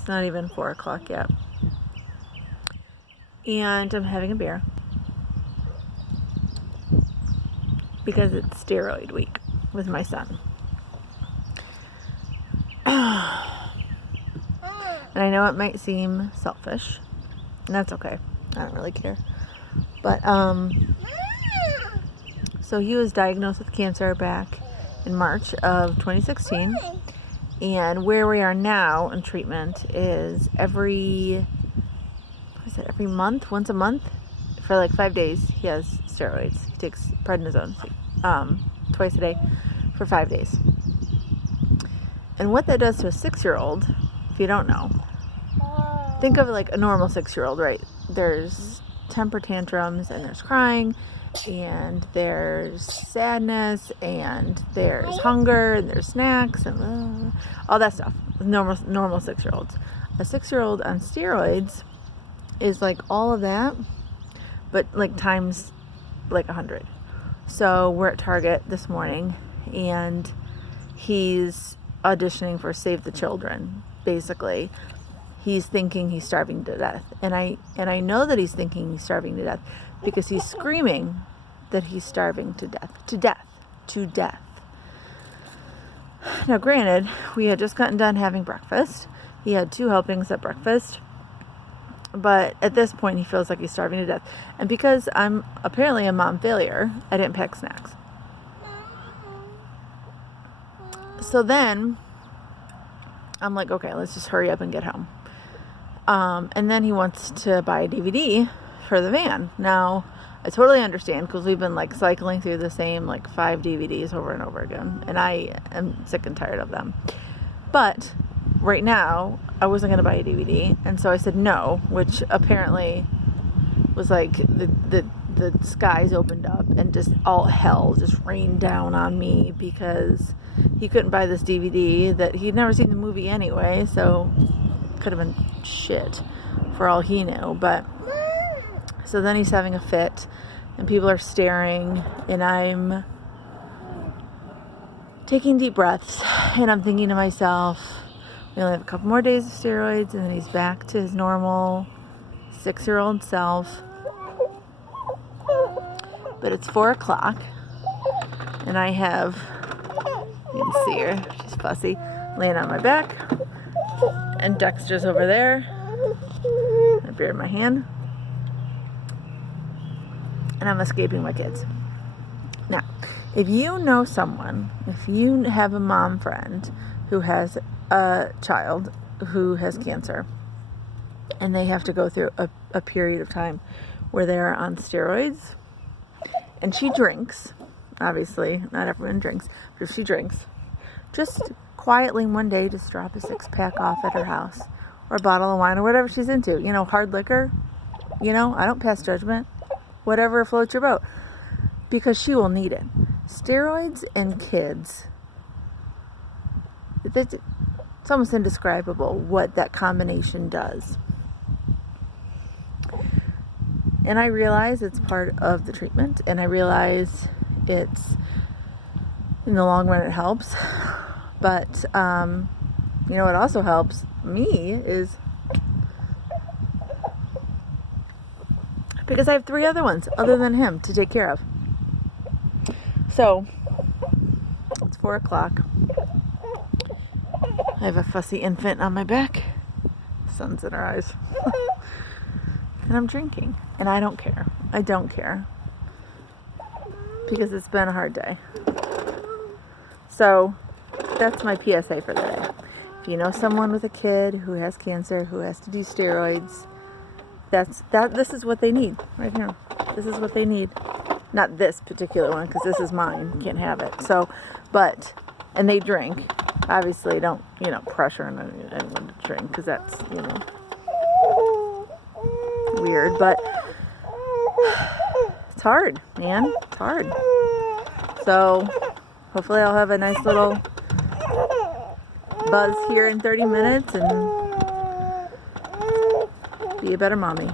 It's not even 4 o'clock yet. And I'm having a beer because it's steroid week with my son. And I know it might seem selfish, and that's okay. I don't really care. But, so he was diagnosed with cancer back in March of 2016. And where we are now in treatment is every month, once a month, for like 5 days, he has steroids. He takes prednisone twice a day for 5 days. And what that does to a 6-year-old, if you don't know, think of like a normal 6-year-old, right? There's temper tantrums, and there's crying, and there's sadness, and there's hunger, and there's snacks, and all that stuff. Normal 6-year-olds. A 6-year-old on steroids is like all of that, but like times like 100. So we're at Target this morning, and he's auditioning for Save the Children. Basically, he's thinking he's starving to death, and I know that he's thinking he's starving to death because he's screaming that he's starving to death. Now, granted, we had just gotten done having breakfast. He had 2 helpings at breakfast, but at this point, he feels like he's starving to death. And because I'm apparently a mom failure, I didn't pack snacks. So then I'm like, okay, let's just hurry up and get home. And then he wants to buy a DVD for the van. Now, I totally understand, because we've been like cycling through the same like 5 DVDs over and over again, and I am sick and tired of them. But right now, I wasn't going to buy a DVD, and so I said no, which apparently was like the skies opened up and just all hell just rained down on me, because he couldn't buy this DVD that he'd never seen the movie anyway, so could have been shit for all he knew. But so then he's having a fit, and people are staring, and I'm taking deep breaths, and I'm thinking to myself, we only have a couple more days of steroids, and then he's back to his normal 6-year-old self. But it's 4 o'clock, and I have, you can see her, she's fussy, laying on my back, and Dexter's over there, a beer in my hand, and I'm escaping my kids. Now, if you know someone, if you have a mom friend who has a child who has cancer, and they have to go through a period of time where they're on steroids, and she drinks, obviously, not everyone drinks, but if she drinks, just quietly one day just drop a 6-pack off at her house, or a bottle of wine, or whatever she's into, hard liquor, I don't pass judgment, whatever floats your boat, because she will need it. Steroids and kids, it's almost indescribable what that combination does. And I realize it's part of the treatment, and I realize it's, in the long run, it helps. But, what also helps me is because I have 3 other ones other than him to take care of. So, it's 4 o'clock. I have a fussy infant on my back, sun's in her eyes, and I'm drinking, and I don't care. I don't care, because it's been a hard day. So, that's my PSA for the day. If you know someone with a kid who has cancer, who has to do steroids, this is what they need right here. This is what they need. Not this particular one, because this is mine. You can't have it. So, and they drink. Obviously, don't, pressure anyone to drink, because that's, weird. But it's hard, man. It's hard. So, hopefully I'll have a nice little buzz here in 30 minutes and be a better mommy.